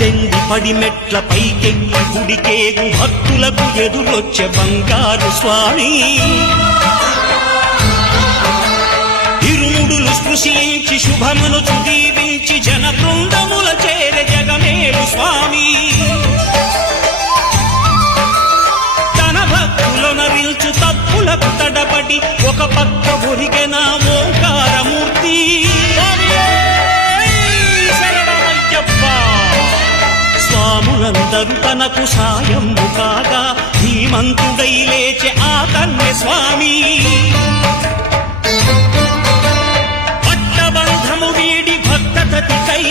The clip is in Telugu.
పద్దెనిమిది పడిమెట్ల పైకెక్కి గుడికేగు భక్తులకు ఎదురొచ్చే బంగారు స్వామి ఇరుముడులు స్పృశించి శుభమును దీవించి జన బృందముల చేరే జగమేలు స్వామి తన భక్తులను విల్చు తప్పులకు తడబడి ఒక పక్క ఒరిగెన ఓంకారమూర్తి స్వాములందరూ తనకు సాయము కాగా ధీమంతుడై లేచే ఆ కన్య స్వామి పట్టబంధము వీడి భక్తతతికై